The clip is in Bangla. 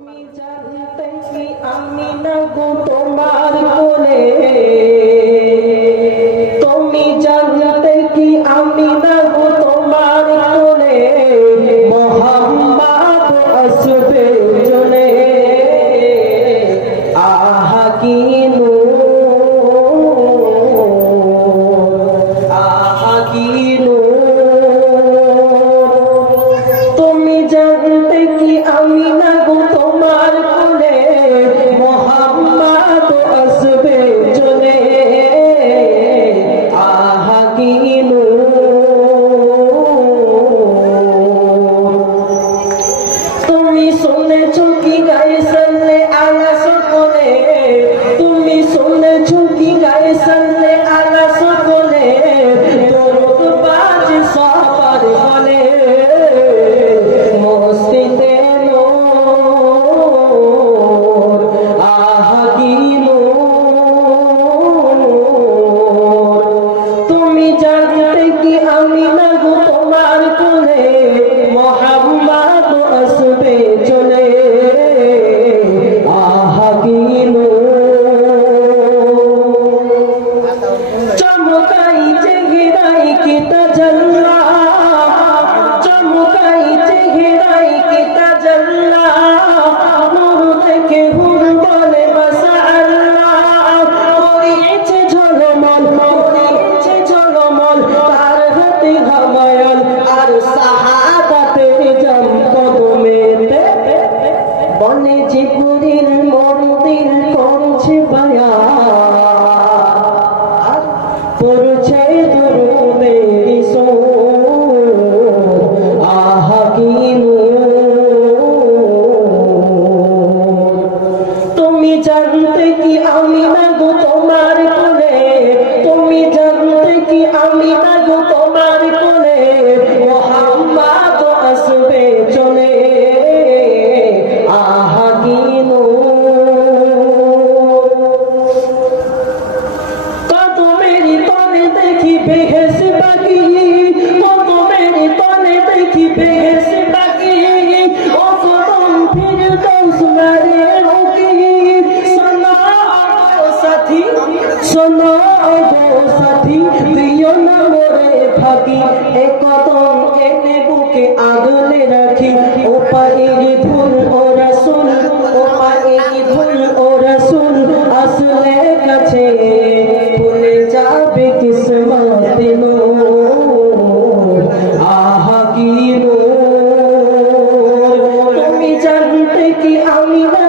তুমি জানতে কি আমি না গো তোমার কোলে, তুমি জানতে কি আমি না গো তোমার কোলে, মোহাম্মদ আসবে চলে, আহা কি নূর, আহা কি নূর। তুমি জানতে কি আমি না গো তোমার কোলে, মোহাম্মদ আসবে চলে, আহা কি নূর। তুমি শুনেছো কি গায়ে সাল্লে আলা সকলে, তুমি শুনেছো কি গায়ে সাল্লে আলা সকলে, দরুদ বাজ সবার বলে, মসজিদে নূর, আহা কি নূর। তুমি জানতে কি আমি না গো তোমার কোলে, মোহাম্মদ আসবে চলে, আহা কি নূর। চমকাই চেহারাই কি তাজাল্লা, চমকাই চেহারাই কি তাজাল্লা, নূর দেখে হুর বলে মাশাআল্লাহ। করিয়েছে ঝলমল, করিয়েছে ঝলমল তার হাতে হামায়াল, আর শাহাদাতের জাম কদমেতে, বনে জিবরিল মন্দির করছে বায়ান, পড়ছে দরুদের সুর, আহা কি নূর। তুমি জানতে কি আমি না গো তোমার কোলে, তুমি জানতে কি আমি না গো তোমার কোলে, মোহাম্মদ আসবে চলে, আহা কি নূর। কদমের তলে দেখি বেহেশ বাকি, কদমের তলে দেখি বেহেশ বাকি, ও কদম ফিরদৌস মারে উকি, শোনো গো সাথী, শোনো গো সাথী, দিও না মোরে ফাঁকি, এ কদম এনে বুকে আগলে রাখি, ও পায়ের ধুল ও রাসূল, ও পায়ের ধুল ও রাসূল আসলে কাছে, ভুলে যাবে কিসমত নূর, আহা কি নূর। তুমি জানতে কি আমি না